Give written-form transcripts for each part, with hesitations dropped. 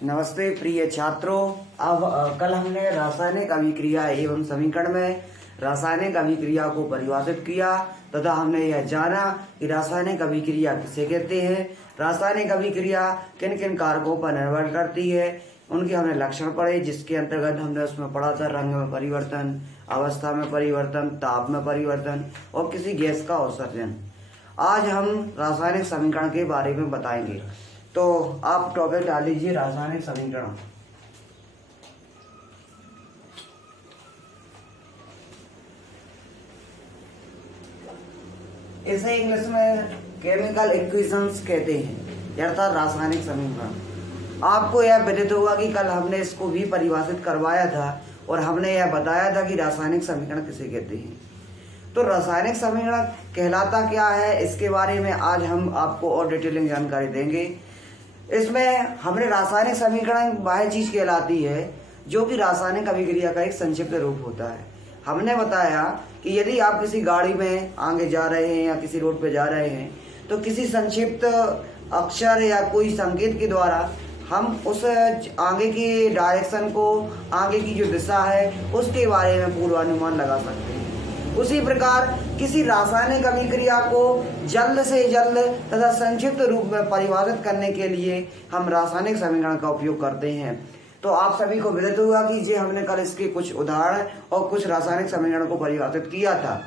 नमस्ते प्रिय छात्रों। अब कल हमने रासायनिक अभिक्रिया एवं समीकरण में रासायनिक अभिक्रिया को परिभाषित किया तथा हमने यह जाना कि रासायनिक अभिक्रिया किसे कहते हैं, रासायनिक अभिक्रिया किन किन कारकों पर निर्भर करती है, उनके हमने लक्षण पढ़े, जिसके अंतर्गत हमने उसमें पढ़ा था रंग में परिवर्तन, अवस्था में परिवर्तन, ताप में परिवर्तन और किसी गैस का उत्सर्जन। आज हम रासायनिक समीकरण के बारे में बताएंगे। तो आप टॉपिक डाल लीजिए रासायनिक समीकरण। इसे इंग्लिश में केमिकल इक्वेशंस कहते हैं, अर्थात रासायनिक समीकरण। आपको यह विदित होगा कि कल हमने इसको भी परिभाषित करवाया था और हमने यह बताया था कि रासायनिक समीकरण किसे कहते हैं। तो रासायनिक समीकरण कहलाता क्या है, इसके बारे में आज हम आपको और डिटेलिंग जानकारी देंगे। इसमें हमने रासायनिक समीकरण वह चीज कहलाती है जो कि रासायनिक अभिक्रिया का एक संक्षिप्त रूप होता है। हमने बताया कि यदि आप किसी गाड़ी में आगे जा रहे हैं या किसी रोड पे जा रहे हैं तो किसी संक्षिप्त अक्षर या कोई संकेत के द्वारा हम उस आगे की डायरेक्शन को, आगे की जो दिशा है उसके बारे में पूर्वानुमान लगा सकते हैं। उसी प्रकार किसी रासायनिक अभिक्रिया को जल्द से जल्द तथा संक्षिप्त रूप में परिभाषित करने के लिए हम रासायनिक समीकरण का उपयोग करते हैं। तो आप सभी को विदित होगा कि जे हमने कल इसके कुछ उदाहरण और कुछ रासायनिक समीकरण को परिभाषित किया था,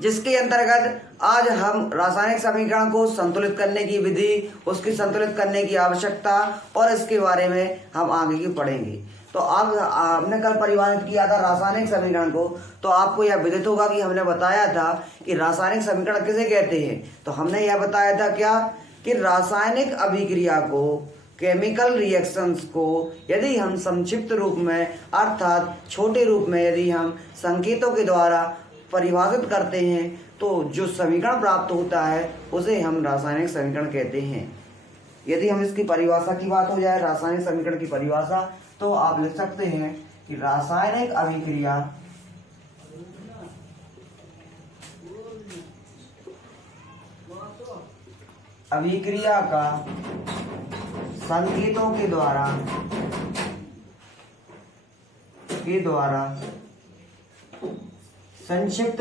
जिसके अंतर्गत आज हम रासायनिक समीकरण को संतुलित करने की विधि, उसकी संतुलित करने की आवश्यकता और इसके बारे में हम आगे की पढ़ेंगे। तो अब हमने कल परिभाषित किया था रासायनिक समीकरण को, तो आपको यह विदित होगा कि हमने बताया था कि रासायनिक समीकरण किसे कहते हैं। तो हमने यह बताया था क्या कि रासायनिक अभिक्रिया को, केमिकल रिएक्शंस को यदि हम संक्षिप्त रूप में अर्थात छोटे रूप में यदि हम संकेतों के द्वारा परिभाषित करते हैं तो जो समीकरण प्राप्त होता है उसे हम रासायनिक समीकरण कहते हैं। यदि हम इसकी परिभाषा की बात हो जाए, रासायनिक समीकरण की परिभाषा, तो आप लिख सकते हैं कि रासायनिक अभिक्रिया का संकेतों के द्वारा संक्षिप्त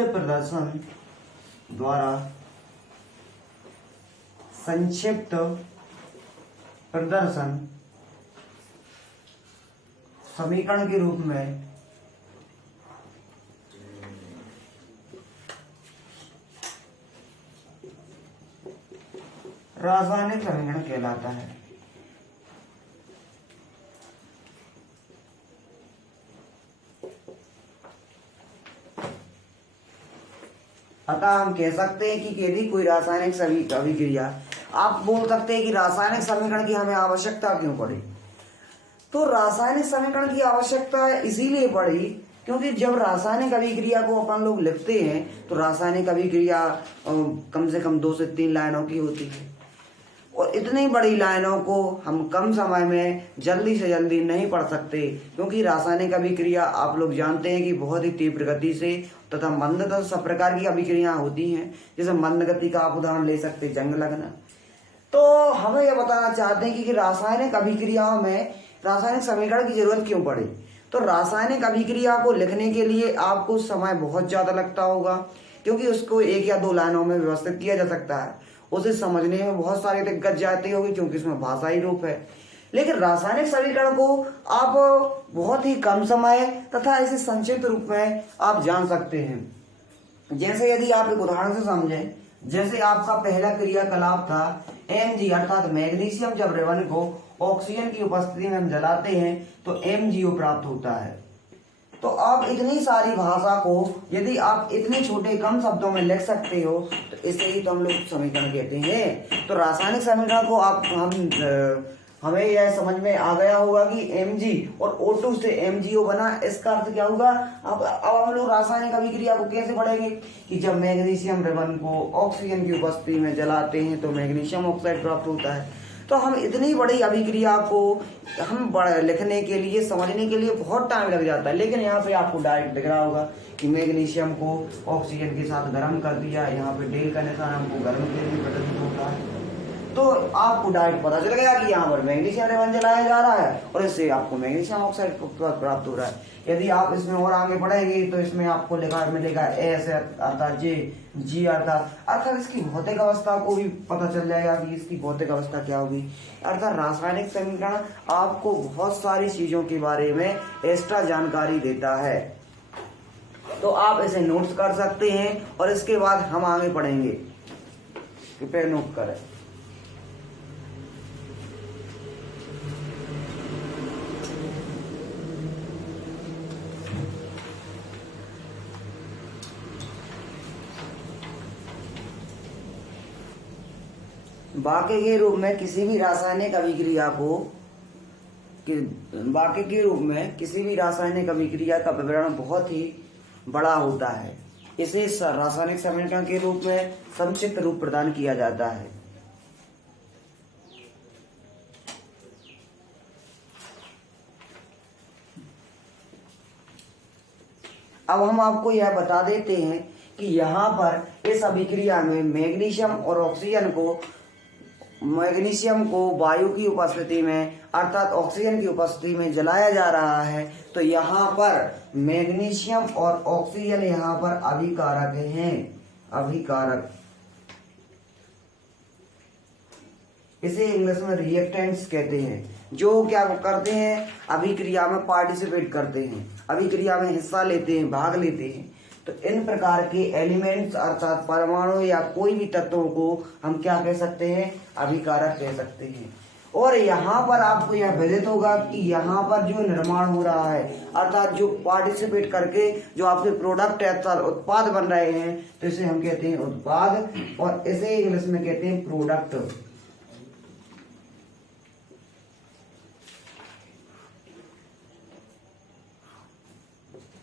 प्रदर्शन समीकरण के रूप में रासायनिक समीकरण कहलाता है। अतः हम कह सकते हैं कि यदि कोई रासायनिक अभिक्रिया, आप बोल सकते हैं कि रासायनिक समीकरण की हमें आवश्यकता क्यों पड़ी। तो रासायनिक समीकरण की आवश्यकता इसीलिए पड़ी क्योंकि जब रासायनिक अभिक्रिया को अपन लोग लिखते हैं तो रासायनिक अभिक्रिया कम से कम 2 से 3 लाइनों की होती है और इतनी बड़ी लाइनों को हम कम समय में जल्दी से जल्दी नहीं पढ़ सकते, क्योंकि रासायनिक अभिक्रिया आप लोग जानते हैं कि बहुत ही तीव्र गति से तथा मंद तथा सब प्रकार की अभिक्रियाएं होती हैं। जैसे मंद गति का आप उदाहरण ले सकते हैं, जंग लगना। तो हमें यह बताना चाहते हैं कि रासायनिक अभिक्रियाओं में रासायनिक समीकरण की जरूरत क्यों पड़ी। तो रासायनिक अभिक्रिया को लिखने के लिए आपको समय बहुत ज्यादा लगता होगा, क्योंकि उसको 1 या 2 लाइनों में व्यवस्थित किया जा सकता है। उसे समझने में बहुत सारी दिक्कत जाती होगी क्योंकि इसमें भाषाई रूप है। लेकिन रासायनिक समीकरण को आप बहुत ही कम समय तथा इसे संक्षिप्त रूप में आप जान सकते हैं। जैसे यदि आप एक उदाहरण से समझें, जैसे आपका पहला क्रियाकलाप था Mg अर्थात मैग्नीशियम, जब रेवन को ऑक्सीजन की उपस्थिति में हम जलाते हैं तो MgO प्राप्त होता है। तो आप इतनी सारी भाषा को यदि आप इतने छोटे कम शब्दों में लिख सकते हो तो इसे ही तो हम लोग समीकरण कहते हैं। तो रासायनिक समीकरण को हमें यह समझ में आ गया होगा कि Mg और O2 से MgO बना। इसका अर्थ क्या होगा, अब हम लोग रासायनिक अभिक्रिया को कैसे पढ़ेंगे कि जब मैग्नीशियम रिबन को ऑक्सीजन की उपस्थिति में जलाते हैं तो मैग्नीशियम ऑक्साइड प्राप्त होता है। तो हम इतनी बड़ी अभिक्रिया को हम लिखने के लिए, समझने के लिए बहुत टाइम लग जाता है। लेकिन यहाँ पे आपको डायरेक्ट दिख रहा होगा कि मैग्नीशियम को ऑक्सीजन के साथ गर्म कर दिया, यहाँ पे डेल का निशान हमको गर्म के लिए प्रदर्शित होता है। तो आपको डायरेक्ट पता चल गया कि यहाँ पर मैग्नीशियम रेवन जलाया जा रहा है और इससे आपको मैग्नीशियम ऑक्साइड प्राप्त हो रहा है। यदि आप इसमें और आगे बढ़ेंगे तो इसमें आपको लिखा मिलेगा एस अर्थात जे, जी अर्थात इसकी भौतिक अवस्था को भी पता चल जाएगा कि इसकी भौतिक अवस्था क्या होगी। अर्थात रासायनिक समीकरण आपको बहुत सारी चीजों के बारे में एक्स्ट्रा जानकारी देता है, तो आप इसे नोट्स कर सकते हैं और इसके बाद हम आगे पढ़ेंगे। कृपया नोट करें। वाक्य के रूप में किसी भी रासायनिक अभिक्रिया का विवरण बहुत ही बड़ा होता है। इसे रासायनिक समीकरण के रूप में संक्षिप्त रूप प्रदान किया जाता है। अब हम आपको यह बता देते हैं कि यहाँ पर इस अभिक्रिया में मैग्नीशियम को वायु की उपस्थिति में अर्थात ऑक्सीजन की उपस्थिति में जलाया जा रहा है। तो यहाँ पर मैग्नीशियम और ऑक्सीजन यहाँ पर अभिकारक हैं, अभिकारक। इसे इंग्लिश में रिएक्टेंट्स कहते हैं, जो क्या करते हैं, अभिक्रिया में पार्टिसिपेट करते हैं, अभिक्रिया में हिस्सा लेते हैं, भाग लेते हैं। तो इन प्रकार के एलिमेंट्स अर्थात परमाणु या कोई भी तत्वों को हम क्या कह सकते हैं, अभिकारक कह सकते हैं। और यहाँ पर आपको यह विदित होगा कि यहाँ पर जो निर्माण हो रहा है अर्थात जो पार्टिसिपेट करके जो आपके प्रोडक्ट अर्थात उत्पाद बन रहे हैं, तो इसे हम कहते हैं उत्पाद और इसे इंग्लिश में कहते हैं प्रोडक्ट।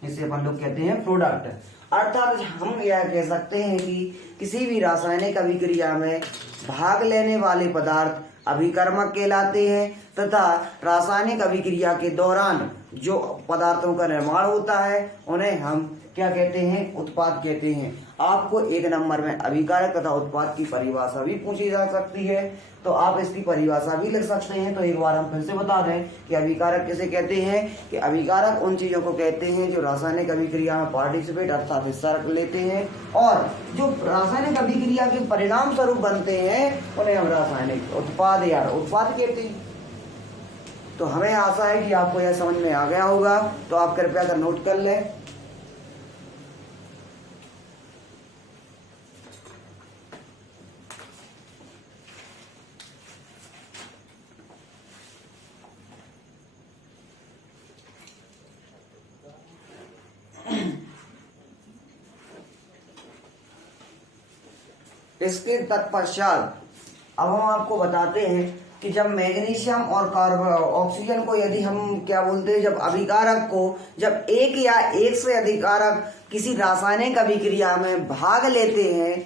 इसे अपन लोग कहते हैं प्रोडक्ट। अर्थात हम यह कह सकते हैं कि किसी भी रासायनिक अभिक्रिया में भाग लेने वाले पदार्थ अभिकर्मक कहलाते हैं तथा रासायनिक अभिक्रिया के दौरान जो पदार्थों का निर्माण होता है उन्हें हम क्या कहते हैं, उत्पाद कहते हैं। आपको एक नंबर में अभिकारक तथा उत्पाद की परिभाषा भी पूछी जा सकती है, तो आप इसकी परिभाषा भी लिख सकते हैं। तो एक बार हम फिर से बता दें कि अभिकारक किसे कहते हैं, कि अभिकारक उन चीजों को कहते हैं जो रासायनिक अभिक्रिया में पार्टिसिपेट अर्थात हिस्सा लेते हैं और जो रासायनिक अभिक्रिया के परिणाम स्वरूप बनते हैं उन्हें हम रासायनिक उत्पाद या उत्पाद कहते हैं। तो हमें आशा है कि आपको यह समझ में आ गया होगा, तो आप कृपया कर नोट कर लें। इसके तत्पश्चात अब हम आपको बताते हैं कि जब मैग्नीशियम और ऑक्सीजन को यदि हम क्या बोलते हैं, जब अभिकारक को जब एक या एक से अधिक कारक किसी रासायनिक अभिक्रिया में भाग लेते हैं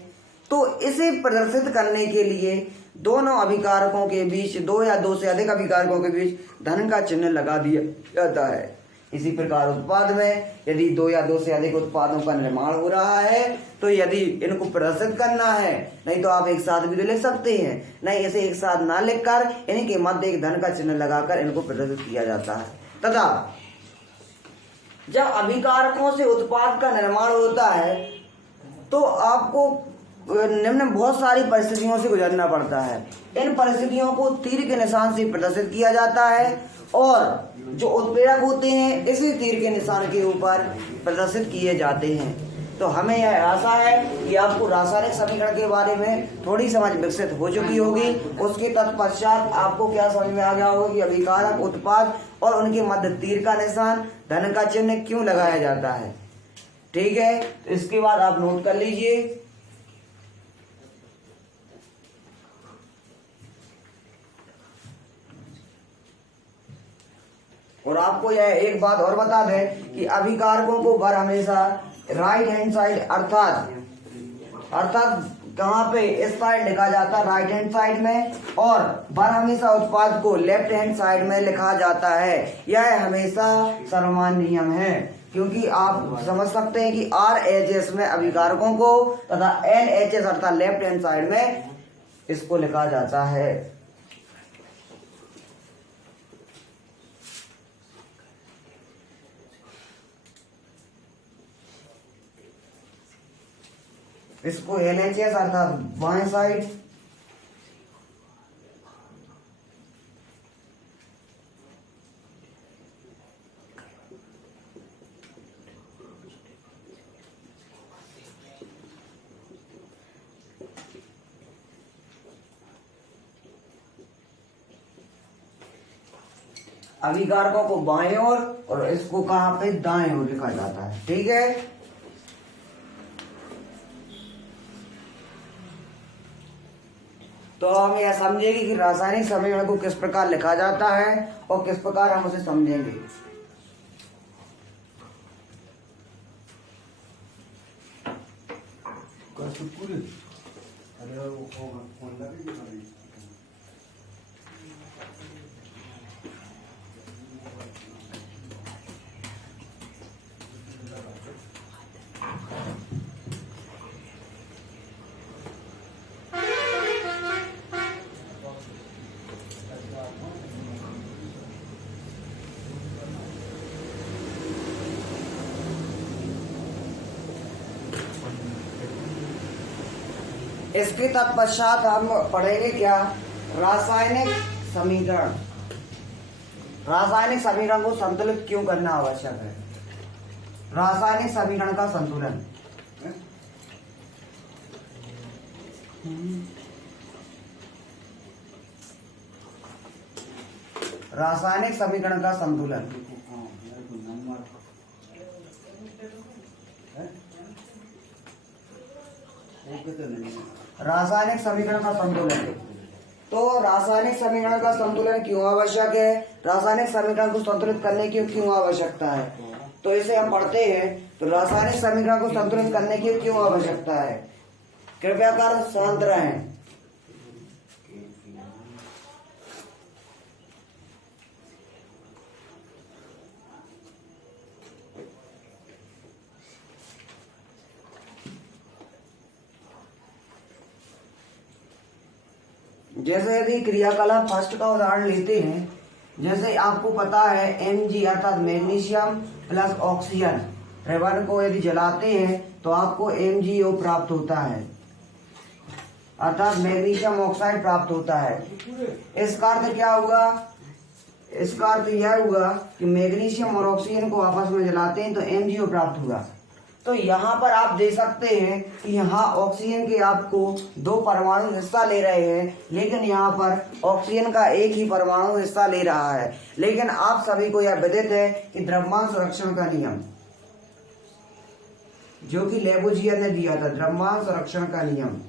तो इसे प्रदर्शित करने के लिए दोनों अभिकारकों के बीच, दो या दो से अधिक अभिकारकों के बीच धन का चिन्ह लगा दिया जाता है। इसी प्रकार उत्पाद में यदि दो या दो से अधिक उत्पादों का निर्माण हो रहा है तो यदि इनको प्रदर्शित करना है, नहीं तो आप एक साथ भी तो लिख सकते हैं, नहीं इसे एक साथ ना लिखकर इनके मध्य एक धन का चिन्ह लगाकर इनको प्रदर्शित किया जाता है। तथा जब अभिकारकों से उत्पाद का निर्माण होता है तो आपको निम्न बहुत सारी परिस्थितियों से गुजरना पड़ता है। इन परिस्थितियों को तीर के निशान से प्रदर्शित किया जाता है और जो उत्प्रेरक होते हैं इसी तीर के निशान के ऊपर प्रदर्शित किए जाते हैं। तो हमें यह आशा है कि आपको रासायनिक समीकरण के बारे में थोड़ी समझ विकसित हो चुकी होगी। उसके तत्पश्चात आपको क्या समझ में आ गया होगा कि अभिकारक, उत्पाद और उनके मध्य तीर का निशान, धन का चिन्ह क्यों लगाया जाता है। ठीक है, तो इसके बाद आप नोट कर लीजिए। और आपको यह एक बात और बता दें कि अभिकारकों को बर हमेशा राइट हैंड साइड अर्थात कहाँ पे, इस साइड लिखा जाता है राइट हैंड साइड में, और बर हमेशा उत्पाद को लेफ्ट हैंड साइड में लिखा जाता है। यह हमेशा सर्वमान्य नियम है, क्योंकि आप समझ सकते हैं कि RHS में अभिकारकों को तथा LHS अर्थात लेफ्ट हैंड साइड में इसको लिखा जाता है। इसको LHS अर्थात बाएं साइड, अभिकारकों को बाएं ओर और इसको कहां पे दाएं ओर लिखा जाता है। ठीक है, तो हम यह समझेंगे कि रासायनिक समीकरण को किस प्रकार लिखा जाता है और किस प्रकार हम उसे समझेंगे। इसके तत्पश्चात हम पढ़ेंगे क्या, रासायनिक समीकरण। रासायनिक समीकरण को संतुलित क्यों करना आवश्यक है। रासायनिक समीकरण का संतुलन, रासायनिक समीकरण का संतुलन, रासायनिक समीकरण का संतुलन। तो रासायनिक समीकरण का संतुलन क्यों आवश्यक है, रासायनिक समीकरण को संतुलित करने की क्यों आवश्यकता है, तो इसे हम पढ़ते हैं। तो रासायनिक समीकरण को संतुलित करने की क्यों आवश्यकता है, कृपया कर शांत रहें। जैसे यदि क्रियाकलाप फर्स्ट का उदाहरण लेते हैं, जैसे आपको पता है Mg अर्थात मैग्नीशियम प्लस ऑक्सीजन रेवन को यदि जलाते हैं तो आपको MgO प्राप्त होता है, अर्थात मैग्नीशियम ऑक्साइड प्राप्त होता है। इसका अर्थ क्या होगा, इसका अर्थ यह होगा कि मैग्नीशियम और ऑक्सीजन को आपस में जलाते हैं तो MgO प्राप्त होगा। तो यहाँ पर आप देख सकते हैं कि यहाँ ऑक्सीजन के आपको 2 परमाणु हिस्सा ले रहे हैं, लेकिन यहाँ पर ऑक्सीजन का एक ही परमाणु हिस्सा ले रहा है। लेकिन आप सभी को यह विदित है कि द्रव्यमान संरक्षण का नियम, जो कि लेबुजियर ने दिया था, द्रव्यमान संरक्षण का नियम,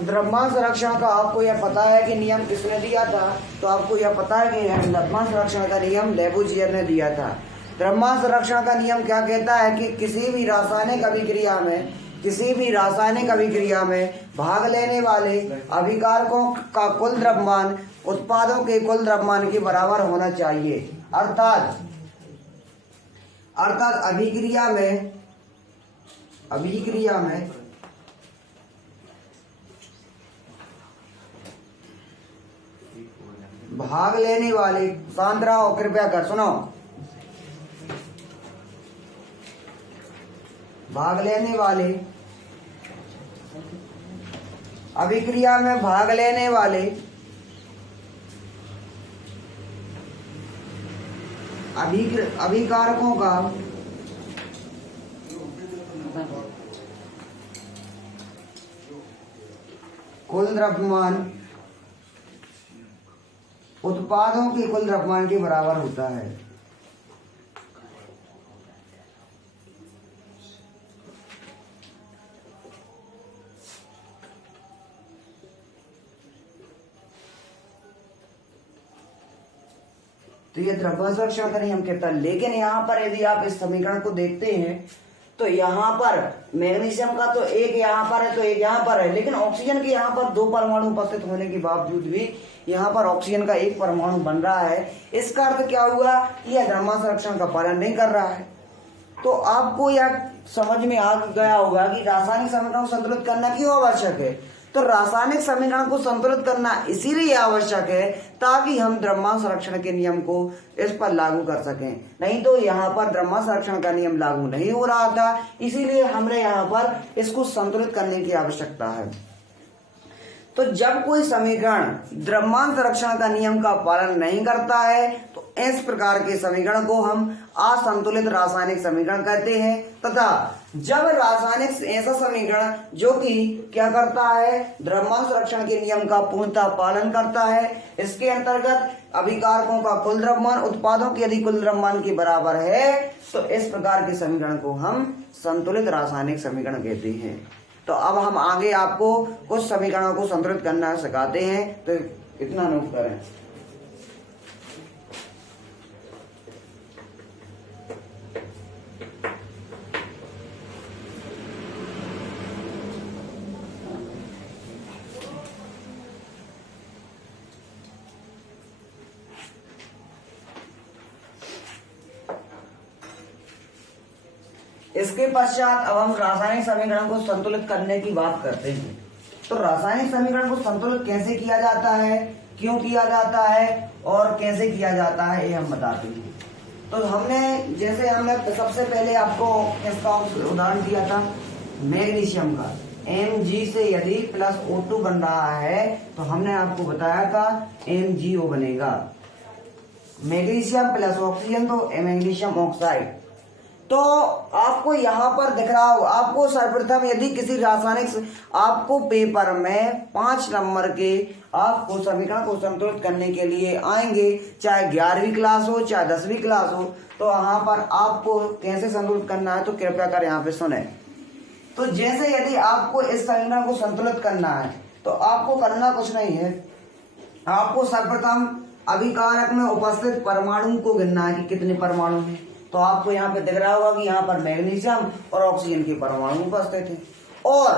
द्रव्यमान संरक्षण का आपको यह पता है कि नियम किसने दिया था, तो आपको यह पता है कि द्रव्यमान संरक्षण का नियम लेबुजियर ने दिया था। द्रव्यमान संरक्षण का नियम क्या कहता है कि किसी भी रासायनिक अभिक्रिया में भाग लेने वाले अभिकारकों का कुल द्रव्यमान उत्पादों के कुल द्रव्यमान के बराबर होना चाहिए। अर्थात अभिक्रिया में भाग लेने वाले, शांत रहो, कृपया कर सुनो, भाग लेने वाले अभिक्रिया में भाग लेने वाले अभिकारकों का कुल द्रव्यमान उत्पादों के कुल द्रव्यमान के बराबर होता है। तो ये द्रव्यमान संरक्षण का नियम कहता है। लेकिन यहाँ पर यदि आप इस समीकरण को देखते हैं तो यहाँ पर मैग्नीशियम का तो एक यहाँ पर है तो एक यहाँ पर है, लेकिन ऑक्सीजन के यहाँ पर 2 परमाणु उपस्थित होने के बावजूद भी यहाँ पर ऑक्सीजन का 1 परमाणु बन रहा है। इसका अर्थ क्या हुआ कि यह द्रव्यमान संरक्षण का पालन नहीं कर रहा है। तो आपको यह समझ में आ गया होगा कि रासायनिक समीकरण को संतुलित करना क्यों आवश्यक है। तो रासायनिक समीकरण को संतुलित करना इसीलिए आवश्यक है ताकि हम द्रव्यमान संरक्षण के नियम को इस पर लागू कर सकें। नहीं तो यहाँ पर द्रव्यमान संरक्षण का नियम लागू नहीं हो रहा था, इसीलिए हमें यहाँ पर इसको संतुलित करने की आवश्यकता है। तो जब कोई समीकरण द्रव्यमान संरक्षण का नियम का पालन नहीं करता है तो इस प्रकार के समीकरण को हम असंतुलित रासायनिक समीकरण कहते हैं। तथा जब रासायनिक ऐसा समीकरण जो कि क्या करता है, द्रव्यमान संरक्षण के नियम का पूर्णतः पालन करता है, इसके अंतर्गत अभिकारकों का कुल द्रव्यमान उत्पादों के यदि कुल द्रव्यमान के बराबर है तो इस प्रकार के समीकरण को हम संतुलित रासायनिक समीकरण कहते हैं। तो अब हम आगे आपको कुछ समीकरणों को संतुलित करना सिखाते हैं, तो इतना नोट करें। इसके पश्चात अब हम रासायनिक समीकरण को संतुलित करने की बात करते हैं। तो रासायनिक समीकरण को संतुलित कैसे किया जाता है, क्यों किया जाता है और कैसे किया जाता है, ये हम बताते हैं। तो हमने सबसे पहले आपको इसका उदाहरण दिया था मैग्नीशियम का। Mg से यदि प्लस O2 बन रहा है तो हमने आपको बताया था MgO बनेगा। मैग्नीशियम प्लस ऑक्सीजन तो मैग्नीशियम ऑक्साइड। तो आपको यहाँ पर दिख रहा हो, आपको सर्वप्रथम यदि किसी रासायनिक आपको पेपर में 5 नंबर के आपको समीकरण को संतुलित करने के लिए आएंगे, चाहे 11वीं क्लास हो चाहे 10वीं क्लास हो, तो यहाँ पर आपको कैसे संतुलित करना है तो कृपया कर यहाँ पे सुने। तो जैसे यदि आपको इस समीकरण को संतुलित करना है तो आपको करना कुछ नहीं है, आपको सर्वप्रथम अभिकारक में उपस्थित परमाणु को गिनना है कि कितने परमाणु हैं। तो आपको यहाँ पे दिख रहा होगा कि यहाँ पर मैग्नीशियम और ऑक्सीजन के परमाणु उपस्थित हैं। और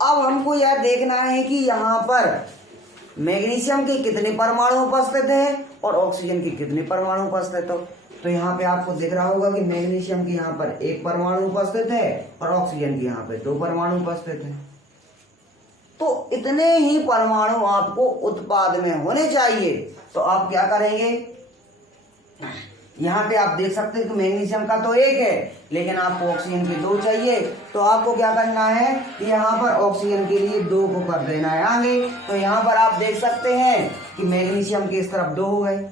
अब हमको यह देखना है कि यहाँ पर मैग्नीशियम के कितने परमाणु उपस्थित हैं और ऑक्सीजन के कितने परमाणु उपस्थित हो। तो यहाँ पे आपको दिख रहा होगा कि मैग्नीशियम के यहाँ पर 1 परमाणु उपस्थित है और ऑक्सीजन के यहाँ पे 2 परमाणु उपस्थित है। तो इतने ही परमाणु आपको उत्पाद में होने चाहिए। तो आप क्या करेंगे, यहाँ पे आप देख सकते हैं कि मैग्नीशियम का तो 1 है लेकिन आपको ऑक्सीजन के 2 चाहिए। तो आपको क्या करना है कि यहाँ पर ऑक्सीजन के लिए 2 को कर देना है आगे। तो यहाँ पर आप देख सकते हैं कि मैग्नीशियम के इस तरफ 2 हो गए।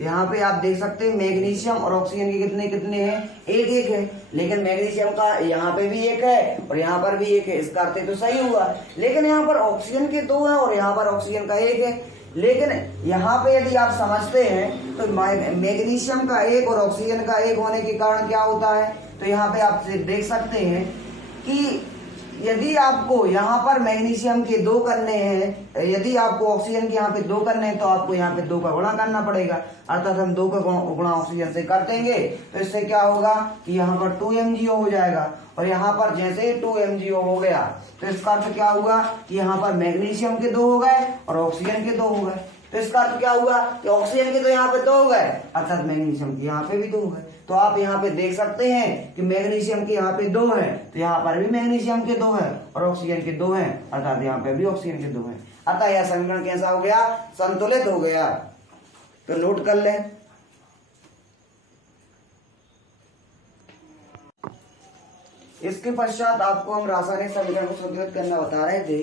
यहाँ पे आप देख सकते हैं मैग्नीशियम और ऑक्सीजन के कितने कितने हैं, 1 है। लेकिन मैग्नीशियम का यहाँ पे भी 1 है और यहाँ पर भी 1 है, इसका अर्थ तो सही हुआ। लेकिन यहाँ पर ऑक्सीजन के 2 है और यहाँ पर ऑक्सीजन का 1 है। लेकिन यहाँ पे यदि आप समझते हैं तो मैग्नीशियम का 1 और ऑक्सीजन का 1 होने के कारण क्या होता है, तो यहाँ पे आप देख सकते हैं कि यदि आपको यहाँ पर मैग्नीशियम के 2 करने हैं, यदि आपको ऑक्सीजन के यहाँ पे 2 करने हैं तो आपको यहाँ पे 2 का गुणा करना पड़ेगा। अर्थात हम 2 का गुणा ऑक्सीजन से कर देंगे तो इससे क्या होगा कि यहाँ पर 2 MgO हो जाएगा। और यहाँ पर जैसे 2 MgO हो गया तो इसका अर्थ क्या हुआ कि यहाँ पर मैग्नीशियम के 2 हो गए और ऑक्सीजन के 2 हो गए। तो इसका अर्थ क्या हुआ कि ऑक्सीजन के तो यहाँ पे 2 हो गए, अर्थात मैग्नीशियम के यहाँ पे भी 2 हो गए। तो आप यहाँ पे देख सकते हैं कि मैग्नीशियम के यहाँ पे 2 है तो यहाँ पर भी मैग्नीशियम के 2 है और ऑक्सीजन के 2 है, अर्थात यहाँ पे भी ऑक्सीजन के 2 है। अतः यह समीकरण कैसा हो गया, संतुलित हो गया। तो नोट कर ले। इसके पश्चात आपको हम रासायनिक समीकरण को संतुलित करना बता रहे थे।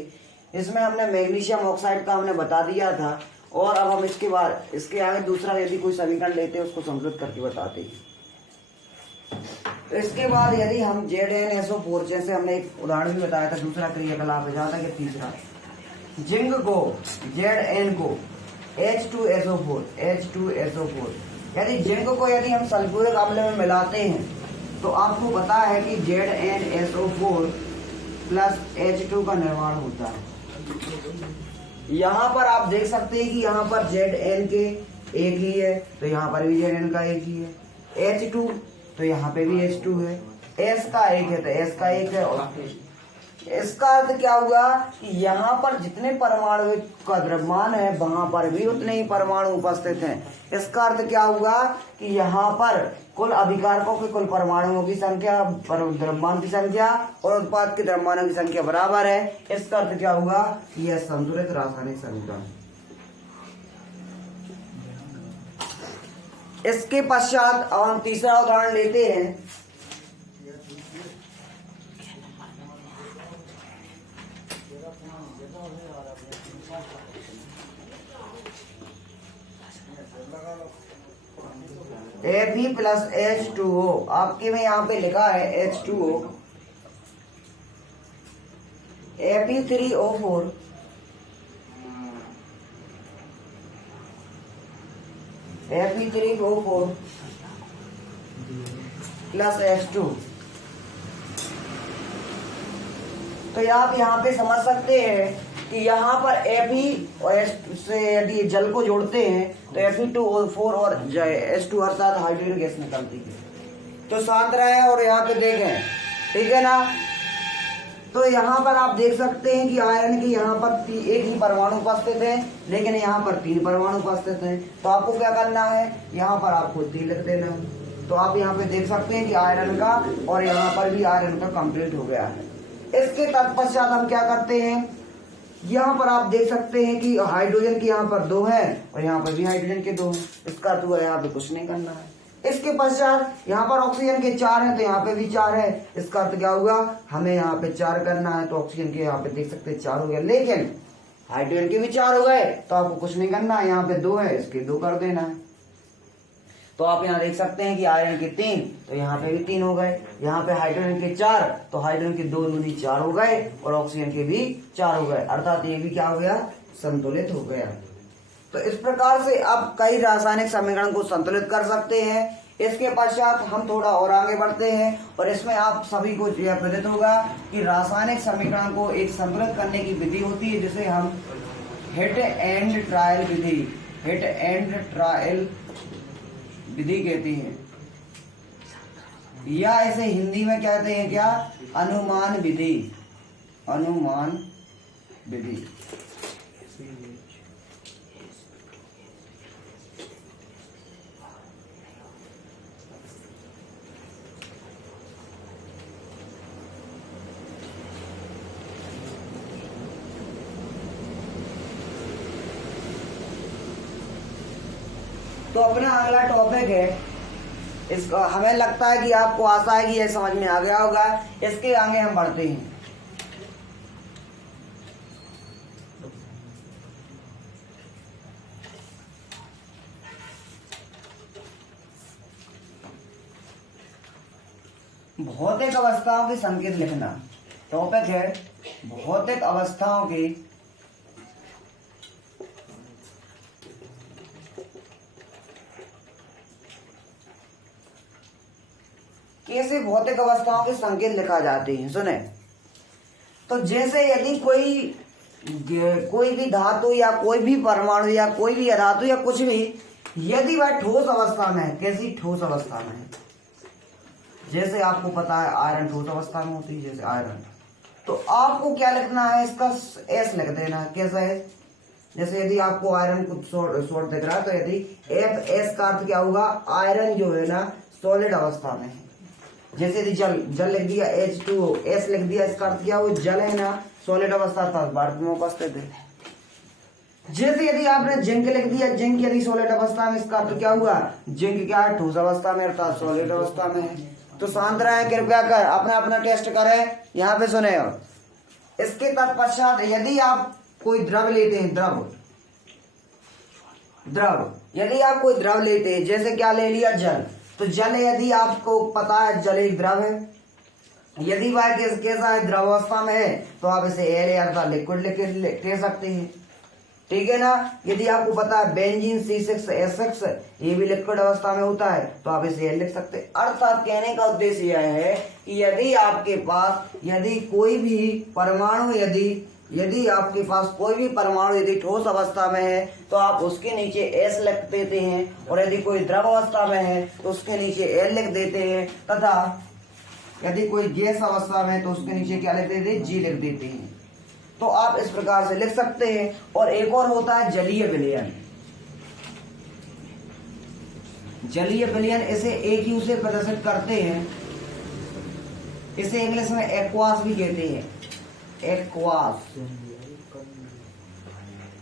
इसमें हमने मैग्नीशियम ऑक्साइड का हमने बता दिया था और अब हम इसके आगे दूसरा यदि कोई समीकरण लेते हैं उसको संतुलित करके बताते हैं। तो इसके बाद यदि हम ZnSO4 जैसे हमने एक उदाहरण भी बताया था, दूसरा क्रियाकलाप है जहाँ तक तीसरा जिंक को Zn को H2SO4 यदि जिंक को यदि हम सल्फ्यूरिक अम्ल में मिलाते हैं तो आपको पता है कि ZnSO4 प्लस H2 का निर्माण होता है। यहाँ पर आप देख सकते हैं कि यहाँ पर Zn के 1 ही है तो यहाँ पर भी Zn का 1 ही है। H2 तो यहाँ पे भी H2 है, S का 1 है तो S का 1 है। और इसका अर्थ क्या हुआ कि यहाँ पर जितने परमाणु का द्रव्यमान है वहां पर भी उतने ही परमाणु उपस्थित हैं। इसका अर्थ क्या हुआ कि यहाँ पर कुल अभिकारकों के कुल परमाणुओं की संख्या, द्रव्यमान की संख्या और उत्पाद के द्रव्यमानों की संख्या बराबर है। इसका अर्थ क्या हुआ कि यह संतुलित रासायनिक समीकरण। इसके पश्चात अब हम तीसरा उदाहरण लेते हैं। Fe+H2O, आपके में यहाँ पे लिखा है H2O, Fe3O4 Fe3O4 plus H2। तो आप यहाँ पे समझ सकते हैं कि यहाँ पर Fe और H से यदि जल को जोड़ते हैं तो Fe2O4 और H2 अर्थात हाइड्रोजन गैस निकलती है। तो शांत रहे और यहाँ पे देखें, ठीक है ना। तो यहाँ पर आप देख सकते हैं कि आयरन की यहाँ पर एक ही परमाणु उपस्थित है, लेकिन यहाँ पर 3 परमाणु उपस्थित हैं। तो आपको क्या करना है, यहाँ पर आपको 3 लिख देना है। तो आप यहाँ पे देख सकते हैं कि आयरन का और यहाँ पर भी आयरन का कंप्लीट हो गया है। इसके तत्पश्चात हम क्या करते हैं, यहाँ पर आप देख सकते हैं कि हाइड्रोजन की यहाँ पर 2 है और यहाँ पर भी हाइड्रोजन के 2 हैं। इसका अर्थ हुआ यहाँ पे कुछ नहीं करना है। इसके पश्चात यहाँ पर ऑक्सीजन के 4 हैं तो यहाँ पे भी 4 है। इसका अर्थ क्या हुआ, हमें यहाँ पे 4 करना है तो ऑक्सीजन के यहाँ पे देख सकते हैं 4 हो गया, लेकिन हाइड्रोजन के भी 4 हो गए तो आपको कुछ नहीं करना है। यहाँ पे 2 है, इसके 2 कर देना है। तो आप यहाँ देख सकते हैं कि आयरन के 3 तो यहाँ पे भी 3 हो गए, यहाँ पे हाइड्रोजन के 4 तो हाइड्रोजन के 2 दूनी 4 हो गए और ऑक्सीजन के भी 4 हो गए, अर्थात ये भी क्या हो गया, संतुलित हो गया। तो इस प्रकार से आप कई रासायनिक समीकरण को संतुलित कर सकते हैं। इसके पश्चात हम थोड़ा और आगे बढ़ते हैं और इसमें आप सभी को यह प्रतीत होगा कि रासायनिक समीकरण को एक संतुलित करने की विधि होती है जिसे हम हिट एंड ट्रायल विधि, हिट एंड ट्रायल विधि कहती है, या इसे हिंदी में कहते हैं क्या, अनुमान विधि, अनुमान विधि। तो अपना अगला टॉपिक है, इसका हमें लगता है कि आपको आशा है कि यह समझ में आ गया होगा। इसके आगे हम बढ़ते हैं। भौतिक अवस्थाओं के संकेत लिखना। टॉपिक है भौतिक अवस्थाओं के कैसे भौतिक अवस्थाओं के संकेत लिखा जाते हैं। सुने, तो जैसे यदि कोई भी धातु या कोई भी परमाणु या कोई भी अधातु या कुछ भी, यदि वह ठोस अवस्था में है, कैसी ठोस अवस्था में है, जैसे आपको पता है आयरन ठोस अवस्था में होती है, जैसे आयरन, तो आपको क्या लिखना है, इसका एस लिख देना है। कैसा है, जैसे यदि आपको आयरन को शॉर्ट दिख रहा है तो यदि एफ एस का अर्थ क्या होगा, आयरन जो है ना सॉलिड अवस्था में है। जैसे यदि जल लिख दिया H2O, S लिख दिया, इसका अर्थ क्या, वो जल है ना सॉलिड अवस्था था भारत में उपस्थित है। जैसे यदि आपने जिंक लिख दिया, जिंक यदि सॉलिड अवस्था में, इसका अर्थ क्या हुआ, जिंक क्या है, ठोस अवस्था में अर्थात सॉलिड अवस्था में है। तो शांत रहे, कृपया कर अपना अपना टेस्ट करें। यहाँ पे सुने, और इसके तत्पश्चात यदि आप कोई द्रव लेते हैं, द्रव यदि आप कोई द्रव लेते हैं, जैसे क्या ले लिया, जल, तो जल यदि आपको पता है जल एक द्रव है, यदि वह कैसा है, द्रव अवस्था में है, तो आप इसे एयर अर्थात लिक्विड कह सकते हैं, ठीक है ना। यदि आपको पता है बेंजीन C6H6 ये भी लिक्विड अवस्था में होता है, तो आप इसे एयर लिख सकते हैं। अर्थात कहने का उद्देश्य यह है कि यदि आपके पास यदि कोई भी परमाणु यदि यदि आपके पास कोई भी परमाणु यदि ठोस अवस्था में है तो आप उसके नीचे एस लिख देते हैं, और यदि कोई द्रव अवस्था में है तो उसके नीचे एल लिख देते हैं, तथा यदि कोई गैस अवस्था में है तो उसके नीचे क्या लिख देते हैं, जी लिख देते हैं। तो आप इस प्रकार से लिख सकते हैं। और एक और होता है जलीय विलयन। जलीय विलयन इसे एक यू से प्रदर्शित करते हैं, इसे इंग्लिश में एक्वास भी कहते हैं, एक्वास।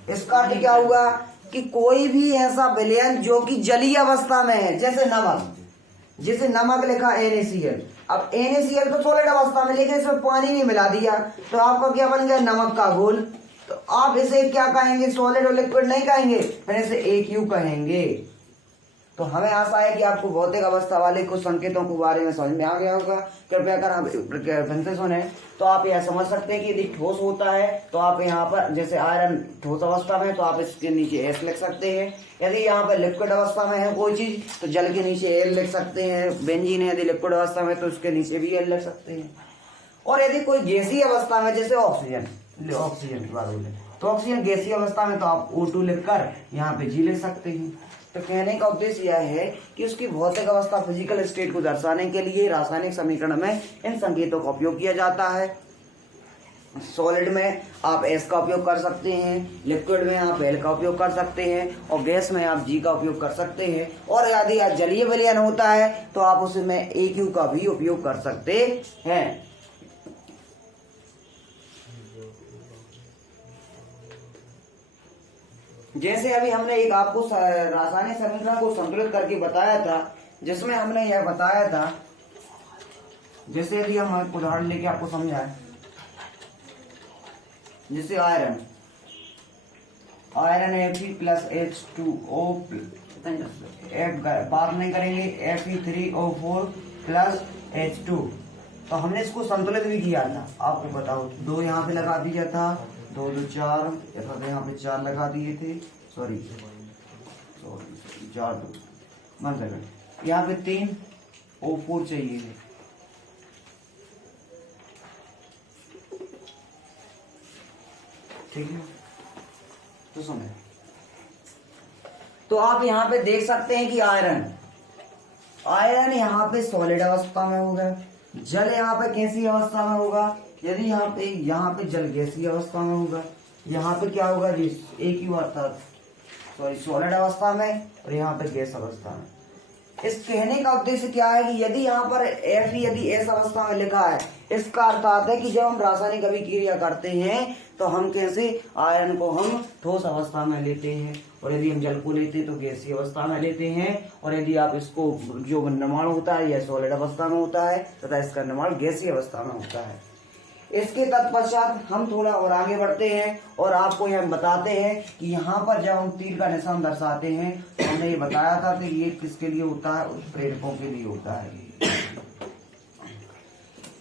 इसका अर्थ क्या हुआ कि कोई भी ऐसा विलयन जो कि जलीय अवस्था में है, जैसे नमक, जिसे नमक लिखा NaCl। अब NaCl तो सॉलिड अवस्था में, लेकिन इसमें पानी नहीं मिला दिया तो आपका क्या बन गया, नमक का घोल। तो आप इसे क्या कहेंगे, सॉलिड और लिक्विड नहीं कहेंगे, फिर इसे AQ कहेंगे। तो हमें आशा है कि आपको भौतिक अवस्था वाले कुछ संकेतों के बारे में समझ में आ गया होगा। कृपया कर हम ढंग से सुने तो आप यह समझ सकते हैं कि यदि ठोस होता है तो आप यहाँ पर जैसे आयरन ठोस अवस्था में तो आप इसके नीचे एस लिख सकते हैं। यदि यहाँ पर लिक्विड अवस्था में है कोई चीज तो जल के नीचे एल लिख सकते हैं। बेंजीन है यदि लिक्विड अवस्था में तो उसके नीचे भी एल लिख सकते हैं। और यदि कोई गैसीय अवस्था में जैसे ऑक्सीजन की बात बोले तो ऑक्सीजन गैसीय अवस्था में तो आप O2 लिखकर यहाँ पे जी लिख सकते हैं। तो कहने का उद्देश्य यह है कि उसकी भौतिक अवस्था फिजिकल स्टेट को दर्शाने के लिए रासायनिक समीकरण में इन संकेतों का उपयोग किया जाता है। सॉलिड में आप एस का उपयोग कर सकते हैं, लिक्विड में आप एल का उपयोग कर सकते हैं, और गैस में आप जी का उपयोग कर सकते हैं। और यदि जलीय विलयन होता है तो आप उसमें AQ का भी उपयोग कर सकते हैं। जैसे अभी हमने एक आपको रासायनिक समीकरण को संतुलित करके बताया था, जिसमें हमने यह बताया था, जैसे यदि हम उदाहरण लेके आपको समझाएं, जैसे आयरन Fe प्लस H2O, बात नहीं करेंगे, Fe3O4 प्लस H2। तो हमने इसको संतुलित भी किया था, आपको बताओ, 2 यहाँ पे लगा दिया था, 2 2 4, यहाँ पे 4 लगा दिए थे, सॉरी 4 2 1 सेकंड, यहाँ पे 3 O4 चाहिए है। ठीक है, तो सुने, तो आप यहाँ पे देख सकते हैं कि आयरन यहाँ पे सॉलिड अवस्था में होगा, जल यहाँ पे कैसी अवस्था में होगा, यदि यहाँ पे जल गैसीय अवस्था में होगा, यहाँ पे क्या होगा, AQ अर्थात सॉलिड अवस्था में, और यहाँ पे गैस अवस्था में। इस कहने का उद्देश्य क्या है कि यदि यहाँ पर Fe यदि एस अवस्था में लिखा है, इसका अर्थ आता है कि जब हम रासायनिक अभिक्रिया करते हैं तो हम कैसे आयरन को हम ठोस अवस्था में लेते हैं, और यदि हम जल को लेते हैं तो गैसीय अवस्था में लेते हैं, और यदि आप इसको जो निर्माण होता है यह सॉलिड अवस्था में होता है तथा इसका निर्माण गैसीय अवस्था में होता है। इसके तत्पश्चात हम थोड़ा और आगे बढ़ते हैं और आपको यह बताते हैं कि यहाँ पर जब हम तीर का निशान दर्शाते हैं तो हमने ये बताया था कि ये किसके लिए होता है, उत्प्रेरकों के लिए होता है।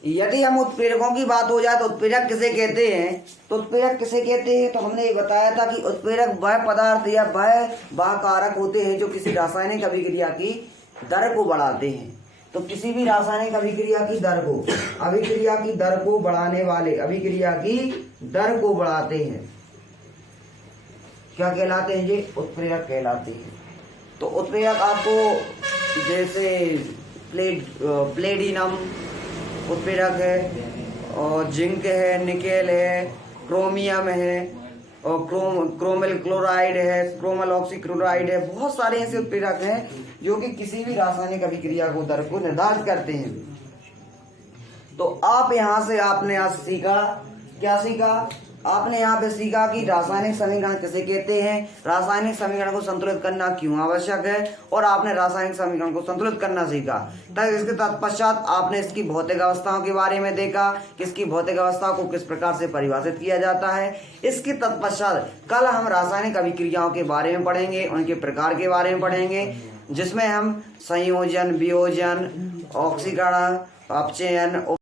यदि हम उत्प्रेरकों की बात हो जाए तो उत्प्रेरक किसे कहते हैं, तो उत्प्रेरक किसे कहते हैं, तो हमने ये बताया था कि उत्प्रेरक वह पदार्थ या वह कारक होते हैं जो किसी रासायनिक अभिक्रिया की दर को बढ़ाते हैं। तो किसी भी रासायनिक अभिक्रिया की दर को बढ़ाने वाले, अभिक्रिया की दर को बढ़ाते हैं, क्या कहलाते हैं, ये उत्प्रेरक कहलाते हैं। तो उत्प्रेरक आपको जैसे प्लेटिनम उत्प्रेरक है, और जिंक है, निकेल है, क्रोमियम है, और क्रोमल क्लोराइड है, क्रोमल ऑक्सीक्लोराइड है। बहुत सारे ऐसे उत्प्रेरक हैं जो कि किसी भी रासायनिक अभिक्रिया को दर को निर्धारित करते हैं। तो आप यहाँ से आपने आज सीखा, क्या सीखा, आपने यहाँ पे सीखा कि रासायनिक समीकरण किसे कहते हैं, रासायनिक समीकरण को संतुलित करना क्यों आवश्यक है, और आपने रासायनिक समीकरण को संतुलित करना सीखा। तब इसके तत्पश्चात आपने इसकी भौतिक अवस्थाओं के बारे में देखा कि इसकी भौतिक अवस्था को किस प्रकार से परिभाषित किया जाता है। इसके तत्पश्चात कल हम रासायनिक अभिक्रियाओं के बारे में पढ़ेंगे, उनके प्रकार के बारे में पढ़ेंगे, जिसमें हम संयोजन, वियोजन, ऑक्सीकरण, अपचयन,